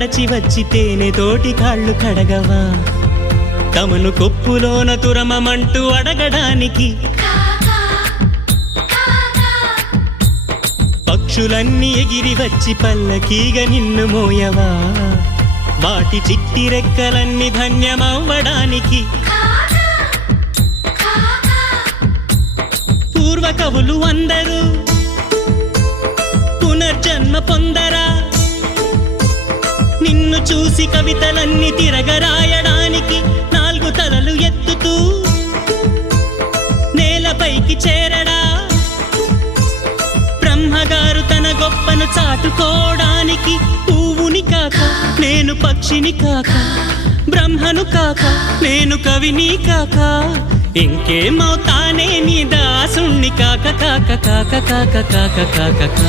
నడచి వచ్చి తేనె తోటి కాళ్ళు కడగవా తమను కొప్పులోన తురమమంటూ అడగడానికి పక్షులన్నీ ఎగిరి వచ్చి పల్లకీగా నిన్ను మోయవా వాటి చిట్టి రెక్కలన్నీ ధన్యమవ్వడానికి పూర్వ కవులు అందరూ పునర్జన్మ పొందరా నిన్ను చూసి కవితలన్నీ తిరగరాయడానికి నాలుగు తలలు ఎత్తుతూ నేలపైకి చేరడా బ్రహ్మగారు తన గొప్పను చాటుకోవడానికి పువ్వుని కాక నేను పక్షిని కాక బ్రహ్మను కాక నేను కవిని కాక ఇంకేమవుతానే నీ దాసుణ్ణి కాక కాక కాక కాక కాక కాక కాక